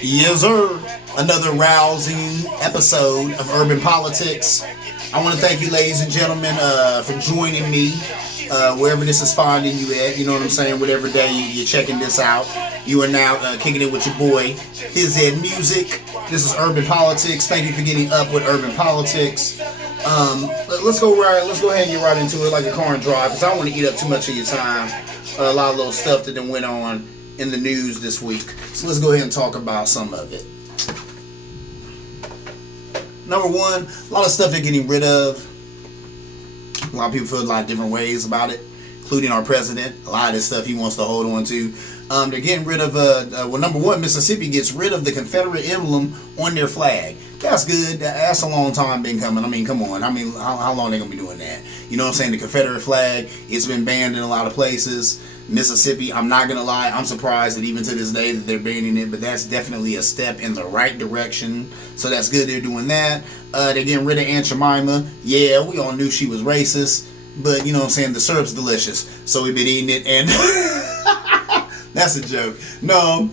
Yes, sir. Another rousing episode of Urban Politics. I want to thank you, ladies and gentlemen, for joining me wherever this is finding you at. You know what I'm saying? Whatever day you're checking this out, you are now kicking it with your boy, Fizz Ed Music. This is Urban Politics. Thank you for getting up with Urban Politics. Let's go ahead and get right into it like a car and drive, because I don't want to eat up too much of your time. A lot of little stuff that then went on in the news this week. So let's go ahead and talk about some of it. Number one, a lot of stuff they're getting rid of. A lot of people feel a lot of different ways about it, including our president. A lot of this stuff he wants to hold on to. They're getting rid of, number one, Mississippi gets rid of the Confederate emblem on their flag. That's good. That's a long time been coming. I mean, come on. I mean, how long are they going to be doing that? You know what I'm saying? The Confederate flag, it's been banned in a lot of places. Mississippi, I'm not going to lie, I'm surprised that even to this day that they're banning it, but that's definitely a step in the right direction. So that's good they're doing that. They're getting rid of Aunt Jemima. Yeah, we all knew she was racist, but you know what I'm saying? The syrup's delicious. So we've been eating it, and that's a joke. No,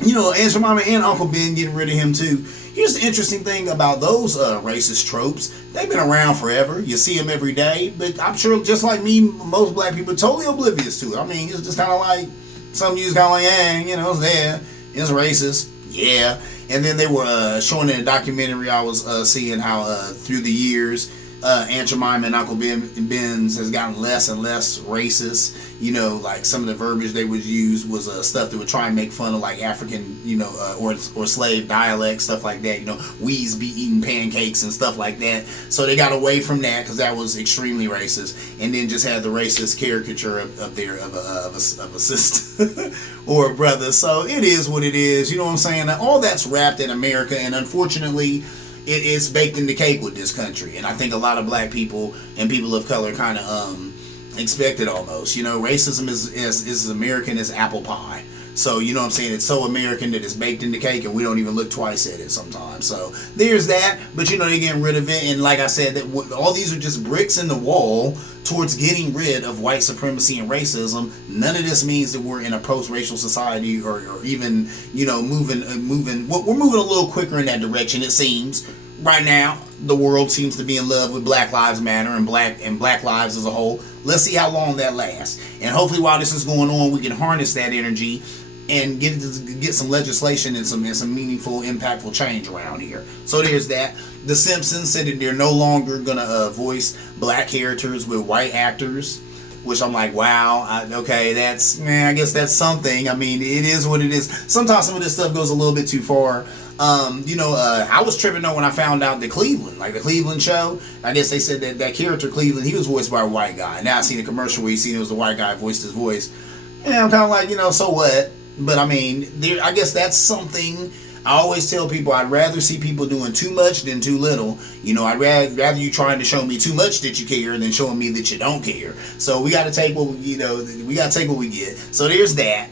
you know, Aunt Jemima and Uncle Ben getting rid of him too. Here's the interesting thing about those racist tropes. They've been around forever. You see them every day. But I'm sure, just like me, most black people are totally oblivious to it. I mean, it's just kind of like, some of you kind of like, you know, it's there. It's racist. Yeah. And then they were showing in a documentary I was seeing how through the years, Aunt Jemima and Uncle Ben's has gotten less and less racist. You know, like some of the verbiage they would use was stuff that would try and make fun of like African, you know, or slave dialect, stuff like that. You know, we's be eating pancakes and stuff like that. So they got away from that because that was extremely racist, and then just had the racist caricature of a sister or a brother. So it is what it is. You know what I'm saying? All that's wrapped in America, and unfortunately, it is baked in the cake with this country. And I think a lot of black people and people of color kind of expect it almost. You know, racism is as American as apple pie. So, you know what I'm saying? It's so American that it's baked in the cake and we don't even look twice at it sometimes. So, there's that. But, you know, they're getting rid of it. And like I said, that all these are just bricks in the wall towards getting rid of white supremacy and racism. None of this means that we're in a post-racial society or even, you know, moving. Well, we're moving a little quicker in that direction, it seems. Right now, the world seems to be in love with Black Lives Matter and black lives as a whole. Let's see how long that lasts. And hopefully while this is going on, we can harness that energy and get some legislation and some meaningful, impactful change around here. So there's that. The Simpsons said that they're no longer going to voice black characters with white actors, which I'm like, wow, okay, I guess that's something. I mean, it is what it is. Sometimes some of this stuff goes a little bit too far. You know, I was tripping though when I found out that Cleveland, like the Cleveland show, I guess they said that character Cleveland, he was voiced by a white guy. Now I seen a commercial where you seen it was the white guy voiced his voice. Yeah, I'm kind of like, you know, so what? But I mean, I guess that's something. I always tell people I'd rather see people doing too much than too little. You know, I'd rather you trying to show me too much that you care than showing me that you don't care. So we got to take what we got to take what we get. So there's that.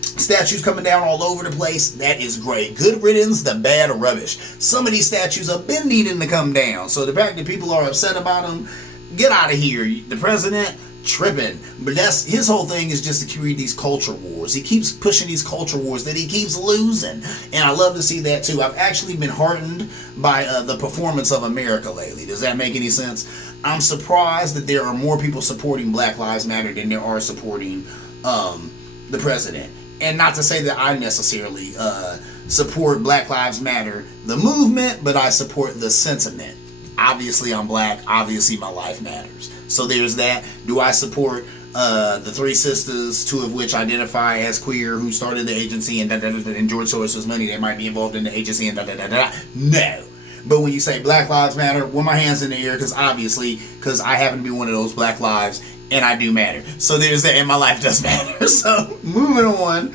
Statues coming down all over the place. That is great. Good riddance, the bad rubbish. Some of these statues have been needing to come down. So the fact that people are upset about them, get out of here. The president, tripping. But that's his whole thing, is just to create these culture wars. He keeps pushing these culture wars that he keeps losing, and I love to see that too. I've actually been heartened by the performance of America lately. Does that make any sense? I'm surprised that there are more people supporting Black Lives Matter than there are supporting the president. And not to say that I necessarily support Black Lives Matter, the movement, but I support the sentiment. Obviously, I'm black. Obviously, my life matters. So there's that. Do I support the three sisters, two of which identify as queer, who started the agency and George Soros's money, they might be involved in the agency and No. But when you say Black Lives Matter, with my hands in the air, because I happen to be one of those black lives, and I do matter. So there's that, and my life does matter. So moving on.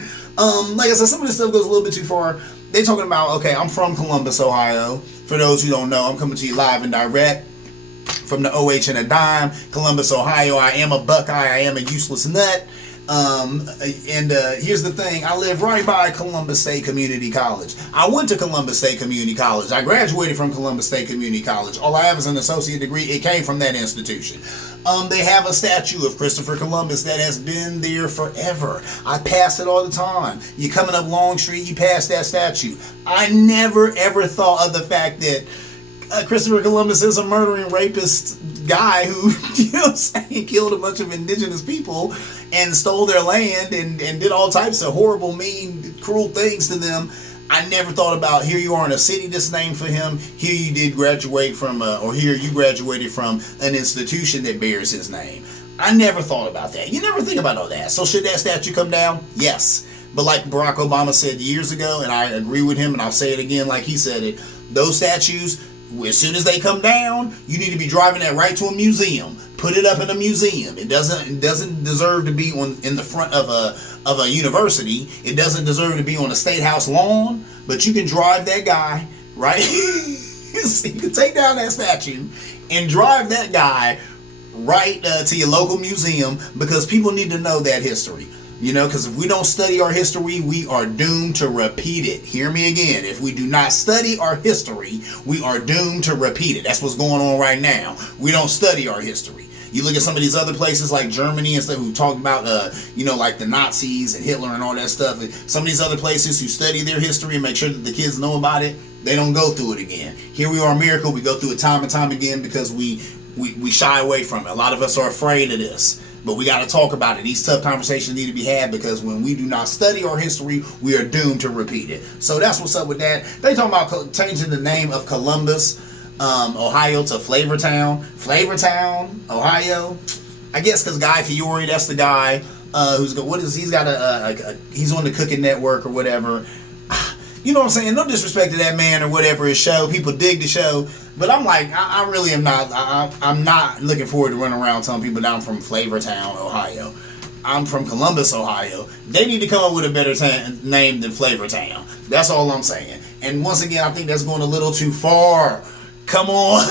Like I said, some of this stuff goes a little bit too far. They talking about, okay, I'm from Columbus, Ohio. For those who don't know, I'm coming to you live and direct from the OH and a dime, Columbus, Ohio. I am a Buckeye. I am a useless nut. And here's the thing, I live right by Columbus State Community College. I went to Columbus State Community College. I graduated from Columbus State Community College. All I have is an associate degree. It came from that institution. They have a statue of Christopher Columbus that has been there forever. I pass it all the time. You're coming up Long Street, you pass that statue. I never ever thought of the fact that Christopher Columbus is a murdering rapist guy who, you know what I'm saying, killed a bunch of indigenous people and stole their land and did all types of horrible, mean, cruel things to them. I never thought about, here you are in a city that's named for him. Here you did graduate from, or here you graduated from an institution that bears his name. I never thought about that. You never think about all that. So should that statue come down? Yes. But like Barack Obama said years ago, and I agree with him, and I'll say it again like he said it, those statues, as soon as they come down, you need to be driving that right to a museum. Put it up in a museum. It doesn't deserve to be in the front of a university. It doesn't deserve to be on a state house lawn. But you can drive that guy, right? You can take down that statue and drive that guy right to your local museum, because people need to know that history. You know, because if we don't study our history, we are doomed to repeat it. Hear me again. If we do not study our history, we are doomed to repeat it. That's what's going on right now. We don't study our history. You look at some of these other places like Germany and stuff who talk about, you know, like the Nazis and Hitler and all that stuff. Some of these other places who study their history and make sure that the kids know about it, they don't go through it again. Here we are in America. We go through it time and time again because we shy away from it. A lot of us are afraid of this. But we got to talk about it. These tough conversations need to be had, because when we do not study our history, we are doomed to repeat it. So that's what's up with that. They talking about changing the name of Columbus, Ohio to Flavortown. Flavortown, Ohio. I guess because Guy Fieri, that's the guy he's on the Cooking Network or whatever. You know what I'm saying? No disrespect to that man or whatever, his show. People dig the show. But I'm like, I really am not, I'm not looking forward to running around telling people that I'm from Flavortown, Ohio. I'm from Columbus, Ohio. They need to come up with a better name than Flavortown. That's all I'm saying. And once again, I think that's going a little too far. Come on.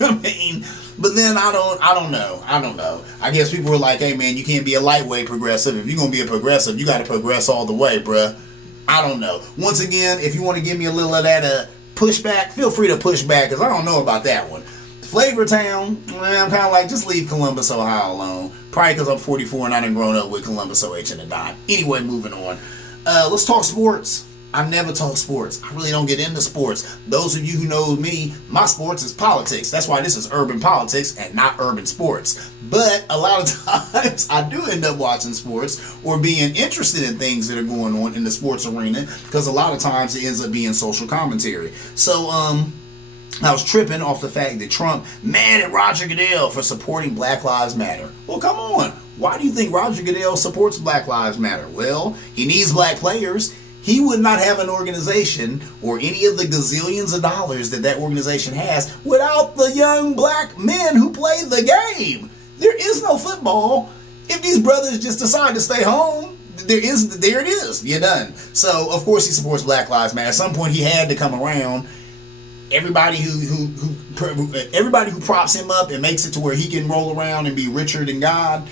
I mean, but then I don't know. I guess people were like, hey man, you can't be a lightweight progressive. If you're going to be a progressive, you got to progress all the way, bruh. I don't know. Once again, if you want to give me a little of that pushback, feel free to push back, because I don't know about that one. Flavortown, I'm kind of like, just leave Columbus, Ohio alone. Probably because I'm 44 and I done grown up with Columbus, OH, and a dime. Anyway, moving on. Let's talk sports. I never talk sports. I really don't get into sports. Those of you who know me, my sports is politics. That's why this is urban politics and not urban sports. But a lot of times I do end up watching sports or being interested in things that are going on in the sports arena, because a lot of times it ends up being social commentary. So, I was tripping off the fact that Trump mad at Roger Goodell for supporting Black Lives Matter. Well, come on. Why do you think Roger Goodell supports Black Lives Matter? Well, he needs black players. He would not have an organization or any of the gazillions of dollars that organization has without the young black men who play the game. There is no football if these brothers just decide to stay home. There it is. You're done. So, of course, he supports Black Lives Matter. At some point, he had to come around. Everybody who props him up and makes it to where he can roll around and be richer than God,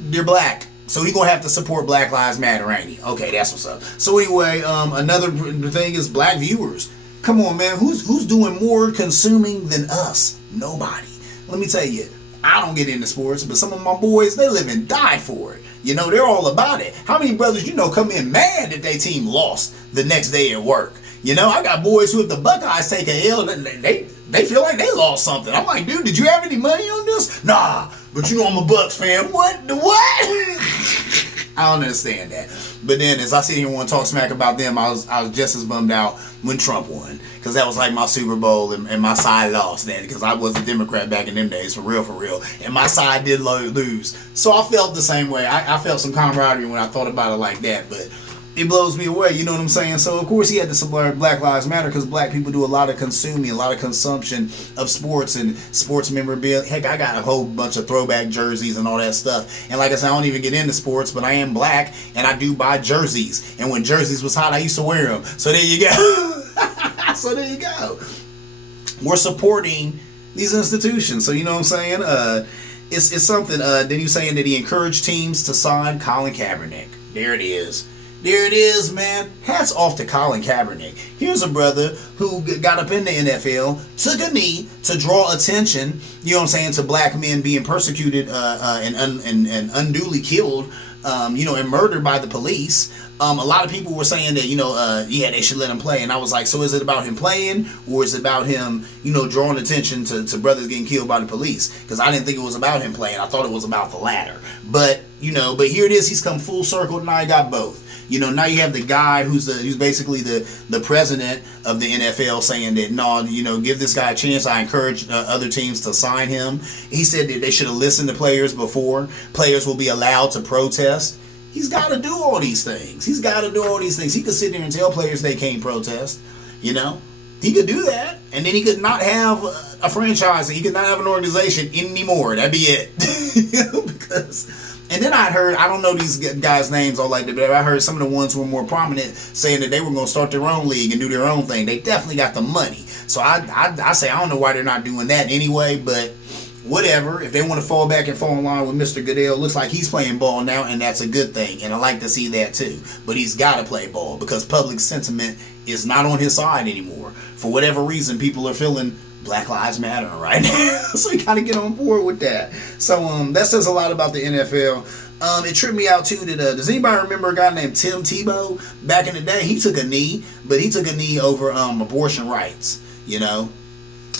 they're black. So he gonna have to support Black Lives Matter, ain't he? Okay, that's what's up. So anyway, another thing is black viewers. Come on, man, who's doing more consuming than us? Nobody. Let me tell you, I don't get into sports, but some of my boys, they live and die for it. You know, they're all about it. How many brothers you know come in mad that their team lost the next day at work? You know, I got boys who, if the Buckeyes take a L, they feel like they lost something. I'm like, dude, did you have any money on this? Nah, but you know I'm a Bucks fan. What? I don't understand that. But then, as I sit here and want to talk smack about them, I was just as bummed out when Trump won, because that was like my Super Bowl, and my side lost then, because I was a Democrat back in them days, for real, and my side did lose. So I felt the same way. I felt some camaraderie when I thought about it like that, but it blows me away, you know what I'm saying? So, of course, he had to support Black Lives Matter, because black people do a lot of consuming, a lot of consumption of sports and sports memorabilia. Heck, I got a whole bunch of throwback jerseys and all that stuff. And like I said, I don't even get into sports, but I am black, and I do buy jerseys. And when jerseys was hot, I used to wear them. So there you go. We're supporting these institutions. So, you know what I'm saying? it's something. Then he was saying that he encouraged teams to sign Colin Kaepernick. There it is. There it is, man. Hats off to Colin Kaepernick. Here's a brother who got up in the NFL, took a knee to draw attention, you know what I'm saying, to black men being persecuted and unduly killed, and murdered by the police. A lot of people were saying that, yeah, they should let him play. And I was like, so is it about him playing, or is it about him, drawing attention to brothers getting killed by the police? Because I didn't think it was about him playing. I thought it was about the latter. But here it is. He's come full circle. Now he got both. Now you have the guy who's basically the president of the NFL saying that, no, give this guy a chance. I encourage other teams to sign him. He said that they should have listened to players before. Players will be allowed to protest. He's got to do all these things. He could sit there and tell players they can't protest. He could do that. And then he could not have a franchise. He could not have an organization anymore. That'd be it. And then I heard, I don't know these guys' names all like that, but I heard some of the ones who were more prominent saying that they were going to start their own league and do their own thing. They definitely got the money. So I say, I don't know why they're not doing that anyway, but whatever. If they want to fall back and fall in line with Mr. Goodell, looks like he's playing ball now, and that's a good thing. And I like to see that too. But he's got to play ball because public sentiment is not on his side anymore. For whatever reason, people are feeling Black Lives Matter right now. So you got to get on board with that. So that says a lot about the NFL. It tripped me out too that does anybody remember a guy named Tim Tebow? Back in the day, he took a knee, but he took a knee over abortion rights.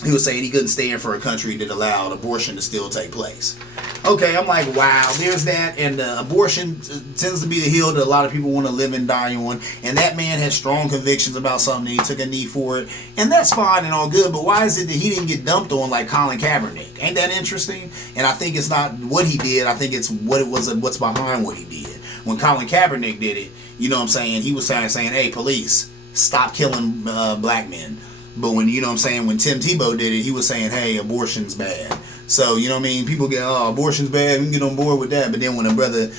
He was saying he couldn't stand for a country that allowed abortion to still take place. Okay, I'm like, wow, there's that. And abortion tends to be the hill that a lot of people want to live and die on. And that man had strong convictions about something. And he took a knee for it. And that's fine and all good. But why is it that he didn't get dumped on like Colin Kaepernick? Ain't that interesting? And I think it's not what he did. I think it's what it was, what's behind what he did. When Colin Kaepernick did it, you know what I'm saying? He was saying, hey, police, stop killing black men. But when, when Tim Tebow did it, he was saying, hey, abortion's bad. So, people get, oh, abortion's bad, we can get on board with that. But then when a brother,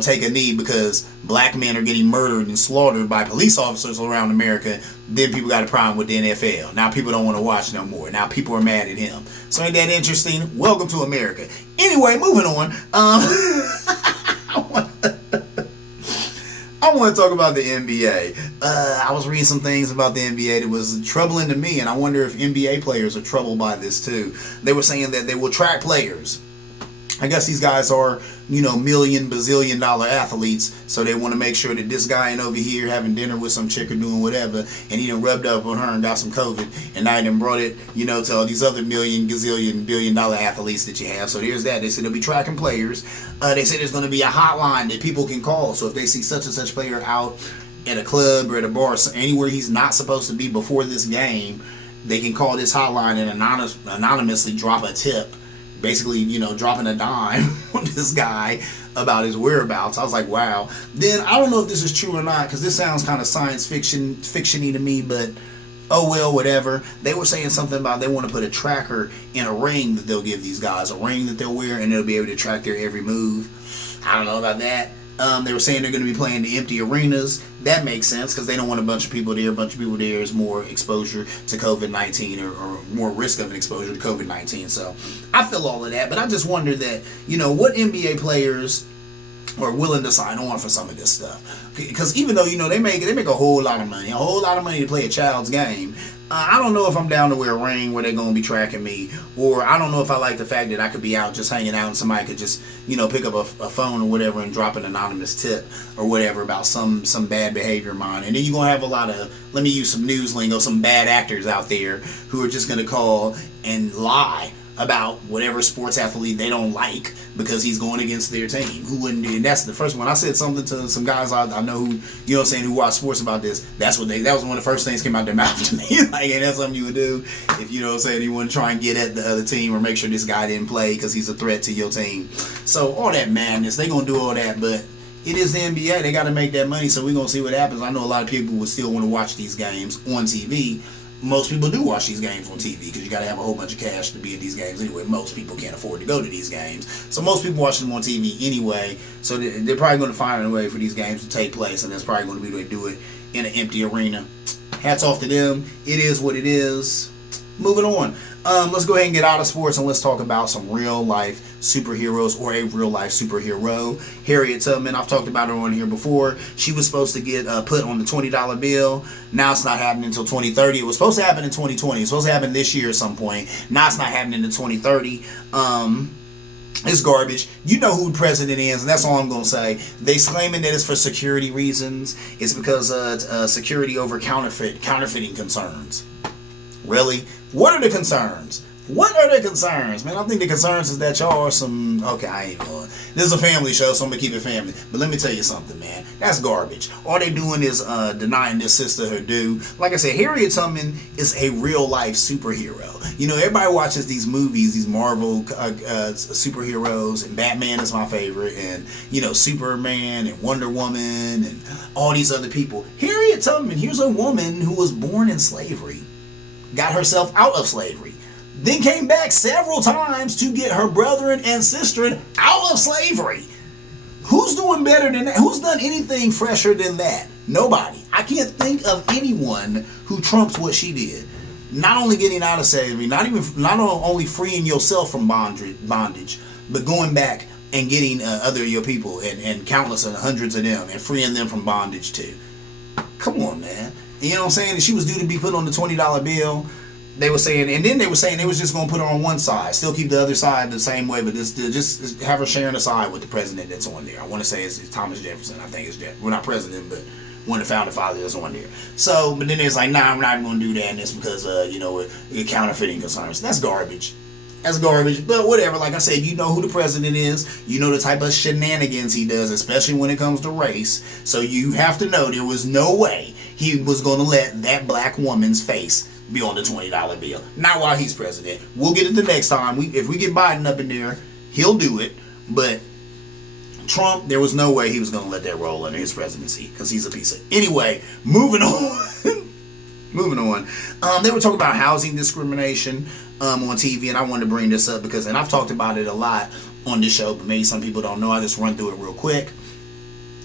take a knee because black men are getting murdered and slaughtered by police officers around America, then people got a problem with the NFL. Now people don't want to watch no more. Now people are mad at him. So ain't that interesting? Welcome to America. Anyway, moving on. I want to talk about the NBA. I was reading some things about the NBA that was troubling to me, and I wonder if NBA players are troubled by this too. They were saying that they will track players. I guess these guys are, million, bazillion dollar athletes, so they want to make sure that this guy ain't over here having dinner with some chick or doing whatever, and he done rubbed up on her and got some COVID, and now he done brought it, to all these other million, gazillion, billion dollar athletes that you have. So there's that. They said they'll be tracking players. They said there's going to be a hotline that people can call. So if they see such and such player out at a club or at a bar, anywhere he's not supposed to be before this game, they can call this hotline and anonymously drop a tip. Basically, dropping a dime on this guy about his whereabouts. I was like, wow. Then I don't know if this is true or not, because this sounds kind of science fiction-y to me, but oh well, whatever. They were saying something about they want to put a tracker in a ring that they'll give these guys, a ring that they'll wear, and they'll be able to track their every move. I don't know about that. They were saying they're going to be playing the empty arenas. That makes sense because they don't want a bunch of people there. A bunch of people there is more exposure to COVID-19 or more risk of an exposure to COVID-19. So I feel all of that. But I just wonder that, what NBA players are willing to sign on for some of this stuff. Because even though, they make a whole lot of money to play a child's game. I don't know if I'm down to wear a ring where they're going to be tracking me, or I don't know if I like the fact that I could be out just hanging out and somebody could just, pick up a phone or whatever and drop an anonymous tip or whatever about some bad behavior of mine. And then you're going to have a lot of, let me use some news lingo, some bad actors out there who are just going to call and lie about whatever sports athlete they don't like because he's going against their team. Who wouldn't do? And that's the first one. I said something to some guys I know who, who watch sports about this. That was one of the first things came out their mouth to me. Like, and that's something you would do if, you want to try and get at the other team or make sure this guy didn't play because he's a threat to your team. So all that madness, they going to do all that, but it is the NBA. They got to make that money, so we're going to see what happens. I know a lot of people would still want to watch these games on TV. Most people do watch these games on TV because you got to have a whole bunch of cash to be at these games anyway. Most people can't afford to go to these games. So most people watch them on TV anyway. So they're probably going to find a way for these games to take place, and that's probably going to be the way to do it in an empty arena. Hats off to them. It is what it is. Moving on. Let's go ahead and get out of sports and let's talk about some real life superheroes or a real life superhero. Harriet Tubman, I've talked about her on here before. She was supposed to get put on the $20 bill. Now it's not happening until 2030. It was supposed to happen in 2020. It's supposed to happen this year at some point. Now it's not happening in 2030. It's garbage. You know who the president is, and that's all I'm going to say. They claiming that it's for security reasons. It's because security over counterfeiting concerns. Really? What are the concerns? What are the concerns, man? I think the concerns is that y'all are some... Okay, I ain't going. This is a family show, so I'm going to keep it family. But let me tell you something, man. That's garbage. All they doing is denying this sister her due. Like I said, Harriet Tubman is a real-life superhero. You know, everybody watches these movies, these Marvel superheroes, and Batman is my favorite, and, you know, Superman and Wonder Woman and all these other people. Harriet Tubman, here's a woman who was born in slavery, got herself out of slavery, then came back several times to get her brethren and sister out of slavery. Who's doing better than that? Who's done anything fresher than that? Nobody. I can't think of anyone who trumps what she did. Not only getting out of slavery, not only freeing yourself from bondage, but going back and getting other your people and countless and hundreds of them and freeing them from bondage too. Come on, man. You know what I'm saying? And she was due to be put on the $20 bill. They were saying, and then they were saying they was just going to put her on one side, still keep the other side the same way, but just have her sharing a side with the president that's on there. I want to say it's Thomas Jefferson. I think it's Jefferson. Well, not president, but one of the founding fathers that's on there. So, but then it's like, nah, I'm not going to do that, and it's because, you know, it counterfeiting concerns. That's garbage. That's garbage, but whatever. Like I said, you know who the president is. You know the type of shenanigans he does, especially when it comes to race. So you have to know there was no way he was going to let that black woman's face be on the $20 bill. Not while he's president. We'll get it the next time. If we get Biden up in there, he'll do it. But Trump, there was no way he was going to let that roll under his presidency because he's a piece of... Anyway, moving on. Moving on. They were talking about housing discrimination on TV, and I wanted to bring this up because, and I've talked about it a lot on this show, but maybe some people don't know. I just run through it real quick.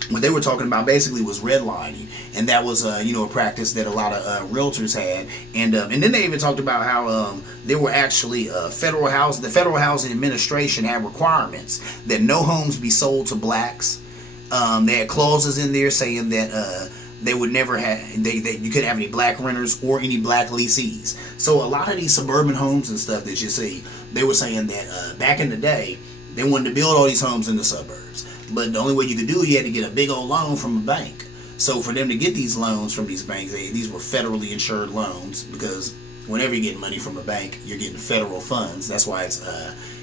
What they were talking about basically was redlining, and that was you know, a practice that a lot of realtors had, and then they even talked about how there were actually the Federal Housing Administration had requirements that no homes be sold to blacks. They had clauses in there saying that they would never have you couldn't have any black renters or any black lessees. So a lot of these suburban homes and stuff that you see, they were saying that back in the day they wanted to build all these homes in the suburbs. But the only way you could do it, you had to get a big old loan from a bank. So for them to get these loans from these banks, these were federally insured loans, because whenever you get money from a bank, you're getting federal funds. That's why it's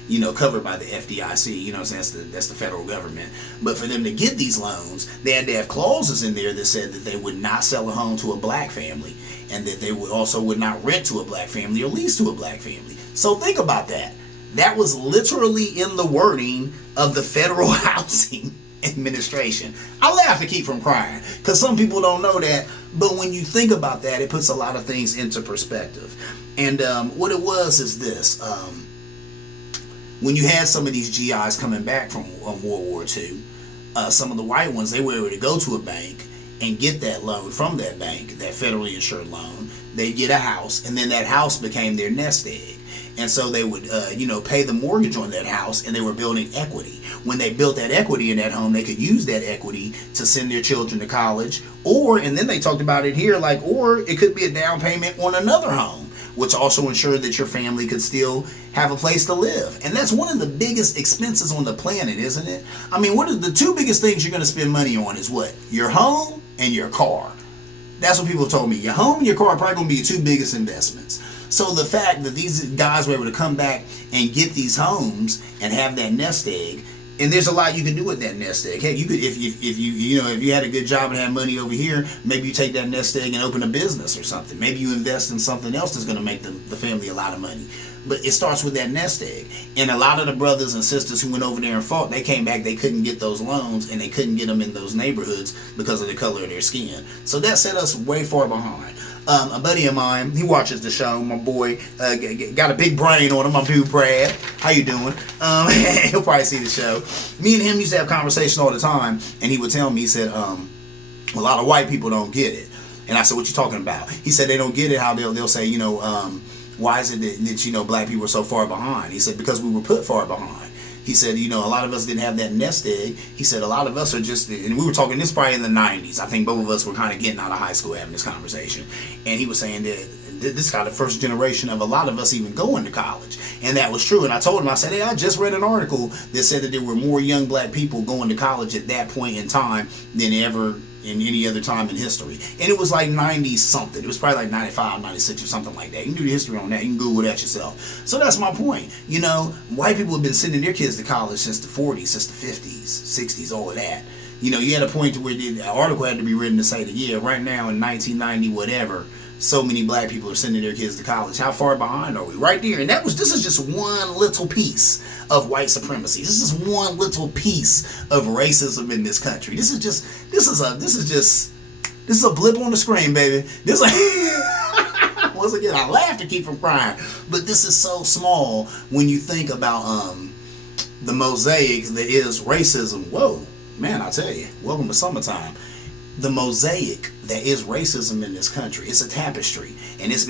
you know, covered by the FDIC. You know what I'm saying? That's the federal government. But for them to get these loans, they had to have clauses in there that said that they would not sell a home to a black family, and that they would not rent to a black family or lease to a black family. So think about that. That was literally in the wording of the Federal Housing Administration. I laugh to keep from crying because some people don't know that, but when you think about that, it puts a lot of things into perspective. And what it was is this: when you had some of these GIs coming back from World War II, some of the white ones, they were able to go to a bank and get that loan from that bank, that federally insured loan. They'd get a house, and then that house became their nest egg. And so they would, you know, pay the mortgage on that house, and they were building equity. When they built that equity in that home, they could use that equity to send their children to college, and then they talked about it here, or it could be a down payment on another home, which also ensured that your family could still have a place to live. And that's one of the biggest expenses on the planet, isn't it? I mean, what are the two biggest things you're going to spend money on is what? Your home and your car. That's what people have told me. Your home and your car are probably going to be your two biggest investments. So the fact that these guys were able to come back and get these homes and have that nest egg, and there's a lot you can do with that nest egg. Hey, you could, if you had a good job and had money over here, maybe you take that nest egg and open a business or something. Maybe you invest in something else that's going to make the family a lot of money. But it starts with that nest egg. And a lot of the brothers and sisters who went over there and fought, they came back, they couldn't get those loans, and they couldn't get them in those neighborhoods because of the color of their skin. So that set us way far behind. A buddy of mine, he watches the show, my boy, got a big brain on him, my dude Brad. How you doing? He'll probably see the show. Me and him used to have conversations all the time, and he would tell me, he said, a lot of white people don't get it. And I said, what you talking about? He said they don't get it, how they'll say, why is it that black people are so far behind? He said, because we were put far behind. He said, a lot of us didn't have that nest egg. He said, a lot of us are just, and we were talking this probably in the 90s. I think both of us were kind of getting out of high school having this conversation. And he was saying that this got the first generation of a lot of us even going to college. And that was true. And I told him, I said, hey, I just read an article that said that there were more young black people going to college at that point in time than ever in any other time in history. And it was like 90 something. It was probably like 95, 96 or something like that. You can do the history on that. You can Google that yourself. So that's my point. White people have been sending their kids to college since the 40s, since the 50s, 60s, all of that. You had a point to where the article had to be written to say that, yeah, right now in 1990, whatever, so many black people are sending their kids to college. How far behind are we? Right there. And this is just one little piece of white supremacy. This is one little piece of racism in this country. This is a blip on the screen, baby. This once again, I laugh to keep from crying. But this is so small when you think about the mosaic that is racism. Whoa, man, I tell you, welcome to summertime. The mosaic that is racism in this country. It's a tapestry, and it's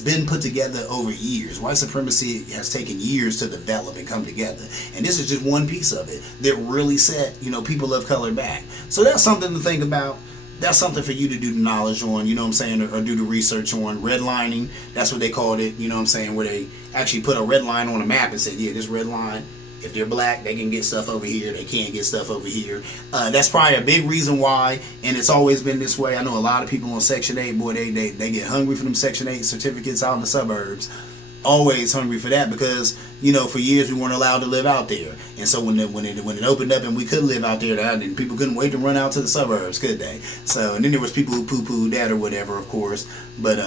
been put together over years. White supremacy has taken years to develop and come together, and this is just one piece of it that really set people of color back. So that's something to think about. That's something for you to do the knowledge on, or do the research on. Redlining, that's what they called it, where they actually put a red line on a map and said, yeah, this red line, if they're black, they can get stuff over here. They can't get stuff over here. That's probably a big reason why, and it's always been this way. I know a lot of people on Section 8, boy, they get hungry for them Section 8 certificates out in the suburbs. Always hungry for that because, for years we weren't allowed to live out there. And so when it opened up and we could live out there, then people couldn't wait to run out to the suburbs, could they? So, and then there was people who poo-pooed that or whatever, of course. But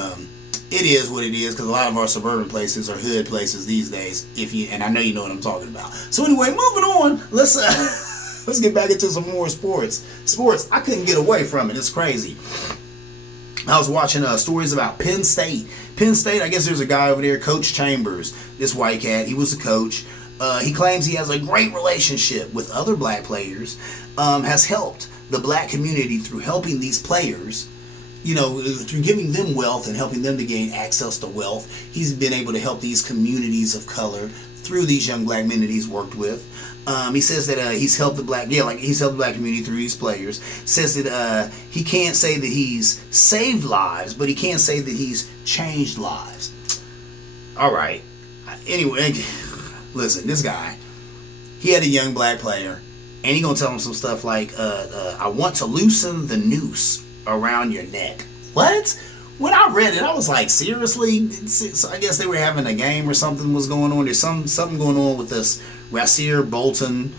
it is what it is, because a lot of our suburban places are hood places these days. And I know you know what I'm talking about. So anyway, moving on. Let's get back into some more sports. Sports, I couldn't get away from it. It's crazy. I was watching stories about Penn State. Penn State, I guess there's a guy over there, Coach Chambers, this white cat. He was a coach. He claims he has a great relationship with other black players, has helped the black community through helping these players, through giving them wealth and helping them to gain access to wealth. He's been able to help these communities of color through these young black men that he's worked with. He says that he's helped the black community through these players. Says that he can't say that he's saved lives, but he can say that he's changed lives. All right. Anyway, listen, this guy, he had a young black player, and he gonna tell him some stuff like, I want to loosen the noose around your neck. What? When I read it, I was like, seriously? So I guess they were having a game or something was going on. There's something going on with this Rasir Bolton.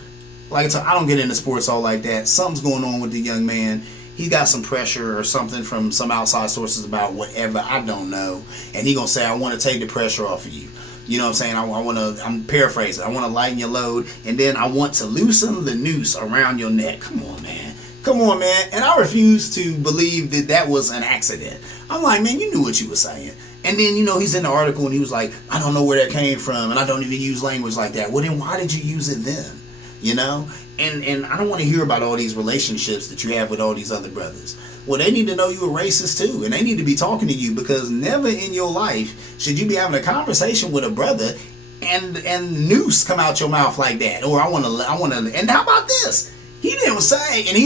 Like, I don't get into sports all like that. Something's going on with the young man. He got some pressure or something from some outside sources about whatever. I don't know. And he gonna say, I want to take the pressure off of you. You know what I'm saying? I'm paraphrasing. I want to lighten your load. And then I want to loosen the noose around your neck. Come on, man. Come on, man. And I refuse to believe that was an accident. I'm like, man, you knew what you were saying. And then, he's in the article and he was like, I don't know where that came from. And I don't even use language like that. Well, then why did you use it then? And I don't want to hear about all these relationships that you have with all these other brothers. Well, they need to know you're a racist too. And they need to be talking to you, because never in your life should you be having a conversation with a brother and noose come out your mouth like that. Or I want to, and how about this? He didn't say, and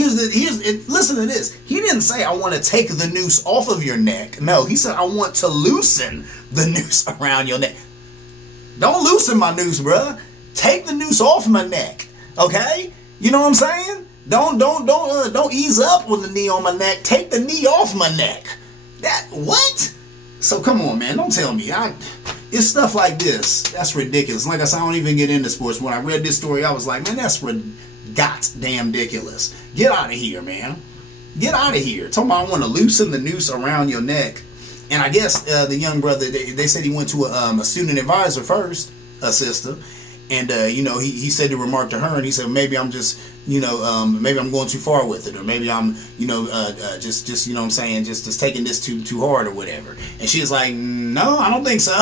listen to this. He didn't say, I want to take the noose off of your neck. No, he said, I want to loosen the noose around your neck. Don't loosen my noose, bruh. Take the noose off my neck. Okay? You know what I'm saying? Don't ease up with the knee on my neck. Take the knee off my neck. What? So come on, man. Don't tell me. It's stuff like this. That's ridiculous. Like I said, I don't even get into sports. When I read this story, I was like, man, that's goddamn ridiculous. Get out of here, man. Get out of here. Talking about I want to loosen the noose around your neck. And I guess the young brother, they said he went to a student advisor first, a sister. And, he said to remark to her, and he said, maybe I'm just, maybe I'm going too far with it. Or maybe I'm, just you know what I'm saying, just taking this too hard or whatever. And she was like, no, I don't think so.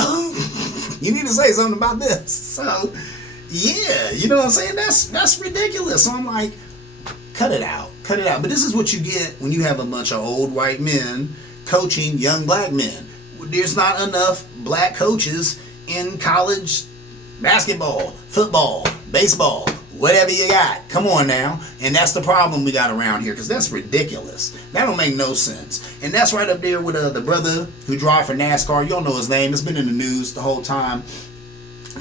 You need to say something about this. So, yeah, you know what I'm saying? That's ridiculous. So I'm like, cut it out. Cut it out. But this is what you get when you have a bunch of old white men coaching young black men. there's not enough black coaches in college basketball, football, baseball, whatever you got. Come on now. And that's the problem we got around here, because that's ridiculous. That don't make no sense. And that's right up there with the brother who drive for NASCAR. Y'all know his name. It's been in the news the whole time.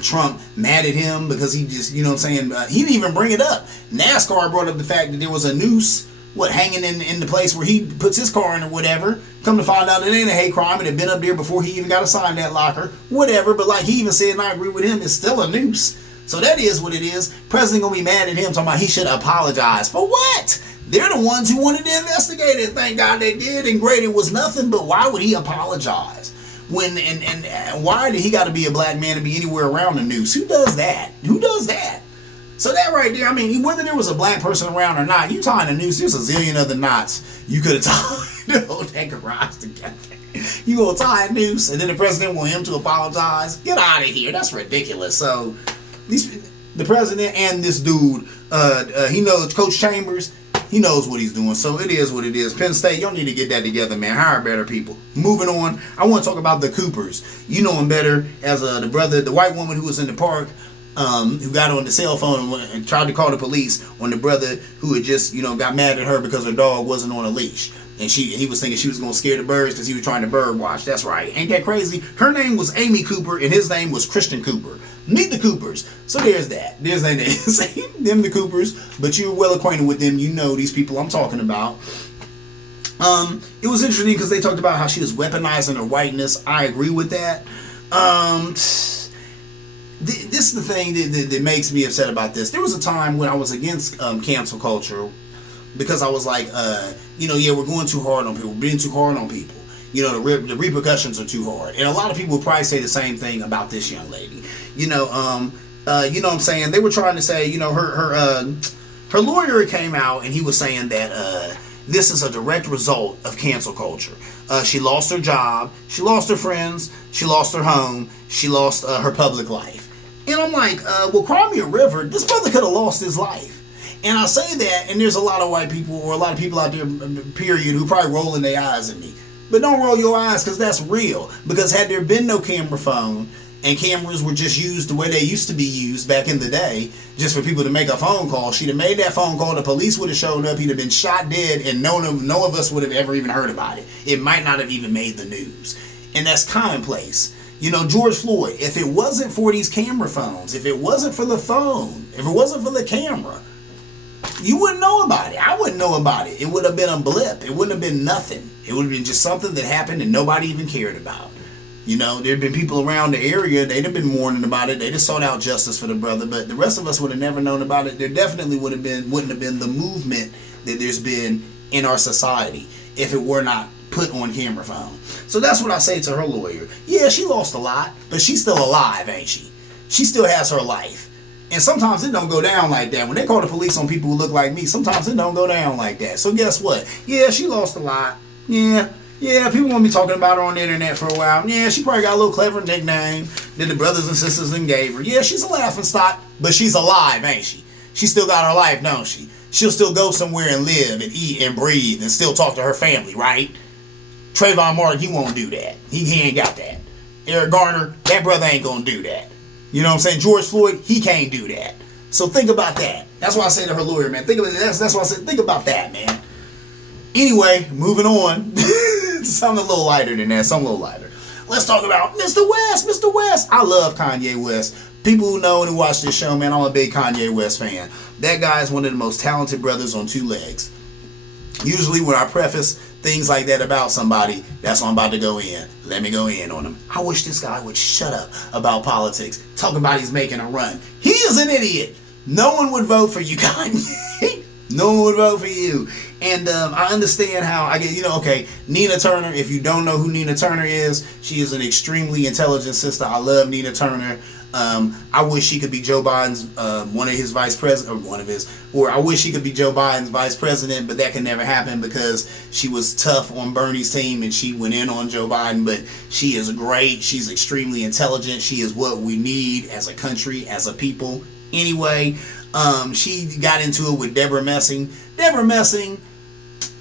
Trump mad at him because he just, you know what I'm saying, he didn't even bring it up. NASCAR brought up the fact that there was a noose, hanging in the place where he puts his car in or whatever. Come to find out it ain't a hate crime. It had been up there before he even got assigned that locker. Whatever, but like he even said, and I agree with him, it's still a noose. So that is what it is. President gonna be mad at him, talking about he should apologize. For what? They're the ones who wanted to investigate it. Thank God they did, and great, it was nothing, but why would he apologize? When and why did he got to be a black man to be anywhere around the noose? Who does that? Who does that? So that right there, I mean, whether there was a black person around or not, you tying a noose, there's a zillion other knots you could have tied to hold that garage together. You gonna tie a noose, and then the president want him to apologize? Get out of here. That's ridiculous. So the president and this dude, he knows, Coach Chambers, he knows what he's doing. So it is what it is. Penn State, y'all need to get that together, man. Hire better people. Moving on, I want to talk about the Coopers. You know him better as the white woman who was in the park, who got on the cell phone and tried to call the police on the brother who had just, got mad at her because her dog wasn't on a leash. And he was thinking she was going to scare the birds because he was trying to bird watch. That's right. Ain't that crazy? Her name was Amy Cooper and his name was Christian Cooper. Meet the Coopers. So there's that. There's their names. Them the Coopers. But you're well acquainted with them. You know these people I'm talking about. It was interesting because they talked about how she was weaponizing her whiteness. I agree with that. This is the thing that makes me upset about this. There was a time when I was against cancel culture because I was like, we're going too hard on people. We're being too hard on people. The repercussions are too hard. And a lot of people would probably say the same thing about this young lady. You know what I'm saying? They were trying to say, her lawyer came out and he was saying that this is a direct result of cancel culture. She lost her job, she lost her friends, she lost her home, she lost her public life. And I'm like, cry me a river. This brother could have lost his life. And I say that, and there's a lot of white people or a lot of people out there, period, who probably rolling their eyes at me. But don't roll your eyes, because that's real. Because had there been no camera phone, and cameras were just used the way they used to be used back in the day, just for people to make a phone call, she'd have made that phone call, the police would have shown up, he'd have been shot dead, and no of us would have ever even heard about it. It might not have even made the news. And that's commonplace. George Floyd, if it wasn't for these camera phones, if it wasn't for the phone, if it wasn't for the camera, you wouldn't know about it. I wouldn't know about it. It would have been a blip. It wouldn't have been nothing. It would have been just something that happened and nobody even cared about. There'd been people around the area, they'd have been mourning about it. They just sought out justice for the brother, but the rest of us would have never known about it. There definitely wouldn't have been the movement that there's been in our society if it were not put on camera phone. So that's what I say to her lawyer. Yeah, she lost a lot, but she's still alive, ain't she? She still has her life. And sometimes it don't go down like that. When they call the police on people who look like me, sometimes it don't go down like that. So guess what? Yeah, she lost a lot. Yeah, people won't be talking about her on the internet for a while. Yeah, she probably got a little clever nickname that the brothers and sisters then gave her. Yeah, she's a laughing stock, but she's alive, ain't she? She still got her life, don't she? She'll still go somewhere and live and eat and breathe and still talk to her family, right? Trayvon Martin, he won't do that. He ain't got that. Eric Garner, that brother ain't gonna do that. You know what I'm saying? George Floyd, he can't do that. So think about that. That's why I say to her lawyer, man. Think about that. That's why I said, think about that, man. Anyway, moving on. Something a little lighter than that. Something a little lighter. Let's talk about Mr. West. Mr. West. I love Kanye West. People who know and who watch this show, man, I'm a big Kanye West fan. That guy is one of the most talented brothers on two legs. Usually when I preface things like that about somebody, that's when I'm about to go in. Let me go in on him. I wish this guy would shut up about politics. Talk about he's making a run. He is an idiot. No one would vote for you, Kanye. No one would vote for you. And I understand how, I get, Nina Turner, if you don't know who Nina Turner is, she is an extremely intelligent sister. I love Nina Turner. I wish she could be Joe Biden's, one of his vice president, or I wish she could be Joe Biden's vice president, but that can never happen because she was tough on Bernie's team and she went in on Joe Biden, but she is great. She's extremely intelligent. She is what we need as a country, as a people. Anyway, she got into it with Deborah Messing. Deborah Messing,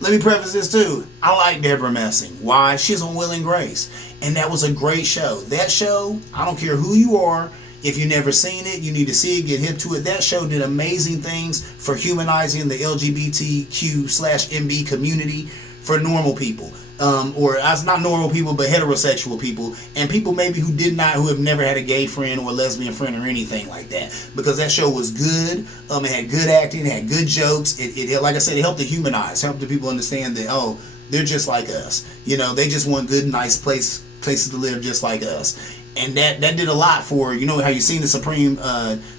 Let me preface this too. I like Deborah Messing. Why? She's on Will and Grace. And that was a great show. That show, I don't care who you are, if you've never seen it, you need to see it, get hip to it. That show did amazing things for humanizing the LGBTQ/MB community for normal people. Or as not normal people, but heterosexual people, and people maybe who have never had a gay friend or a lesbian friend or anything like that. Because that show was good. It had good acting, it had good jokes. It like I said, it helped to humanize, helped the people understand that they're just like us. They just want good, nice places to live, just like us. And that did a lot for, how you seen the Supreme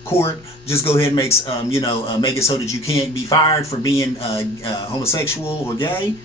Court just go ahead and make it so that you can't be fired for being homosexual or gay.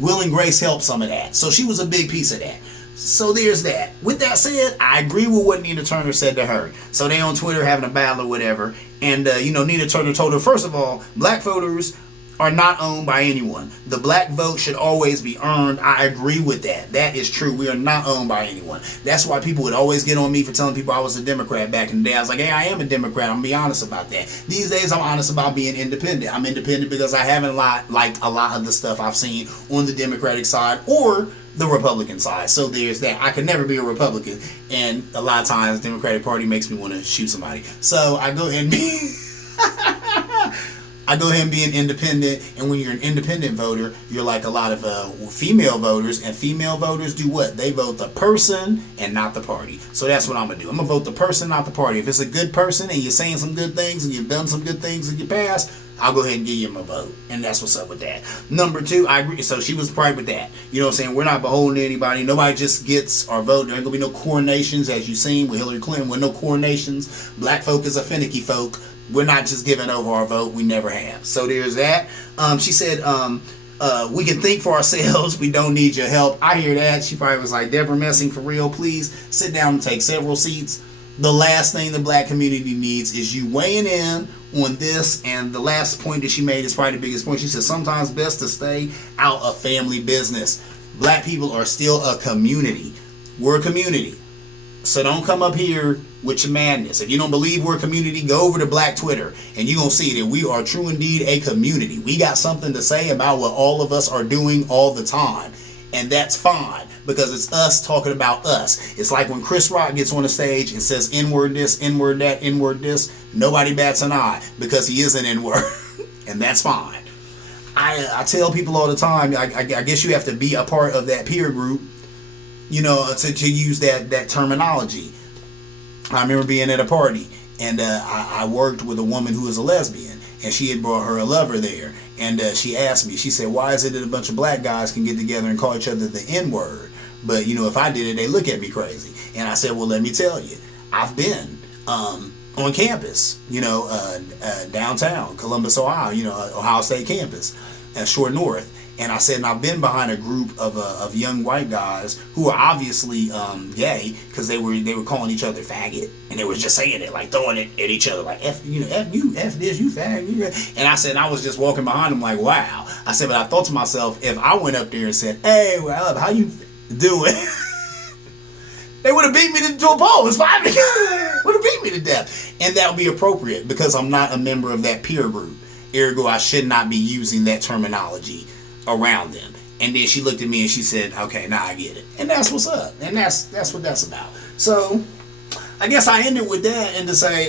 Will and Grace helped some of that. So she was a big piece of that. So there's that. With that said, I agree with what Nina Turner said to her. So they on Twitter having a battle or whatever. And, Nina Turner told her, first of all, black voters are not owned by anyone. The black vote should always be earned. I agree with that. That is true. We are not owned by anyone. That's why people would always get on me for telling people I was a Democrat back in the day. I was like, hey, I am a Democrat. I'm going to be honest about that. These days, I'm honest about being independent. I'm independent because I haven't liked a lot of the stuff I've seen on the Democratic side or the Republican side. So there's that. I could never be a Republican. And a lot of times, the Democratic Party makes me want to shoot somebody. So I go ahead and be... I go ahead and be an independent, and when you're an independent voter, you're like a lot of female voters, and female voters do what? They vote the person and not the party. So that's what I'm going to do. I'm going to vote the person, not the party. If it's a good person and you're saying some good things and you've done some good things in your past, I'll go ahead and give you my vote. And that's what's up with that. Number two, I agree. So she was right with that. You know what I'm saying? We're not beholden to anybody. Nobody just gets our vote. There ain't going to be no coronations, as you've seen with Hillary Clinton, with no coronations. Black folk is a finicky folk. We're not just giving over our vote. We never have. So there's that. She said, we can think for ourselves. We don't need your help. I hear that. She probably was like, Deborah Messing, for real, please sit down and take several seats. The last thing the black community needs is you weighing in on this. And the last point that she made is probably the biggest point. She said, sometimes best to stay out of family business. Black people are still a community. We're a community. So don't come up here with your madness. If you don't believe we're a community, go over to Black Twitter and you're going to see that we are true indeed a community. We got something to say about what all of us are doing all the time. And that's fine because it's us talking about us. It's like when Chris Rock gets on the stage and says N-word this, N-word that, N-word this. Nobody bats an eye because he is an N-word. And that's fine. I tell people all the time, I guess you have to be a part of that peer group, to use that terminology. I remember being at a party, and I worked with a woman who was a lesbian, and she had brought her a lover there, and she asked me, she said, why is it that a bunch of black guys can get together and call each other the N-word, but, if I did it, they look at me crazy? And I said, well, let me tell you, I've been on campus, downtown, Columbus, Ohio, Ohio State campus, Short North. And I said, and I've been behind a group of young white guys who are obviously gay because they were calling each other faggot, and they were just saying it, like throwing it at each other, like F you, F this, you faggot. And I said, and I was just walking behind them like, wow. I said, but I thought to myself, if I went up there and said, hey, well, how you doing? They would have beat me to a pulp. It's fine. Would have beat me to death, and that would be appropriate because I'm not a member of that peer group. Ergo, I should not be using that terminology around them. And then she looked at me and she said, okay, now I get it. And that's what's up. And that's what that's about. So I guess I ended with that and to say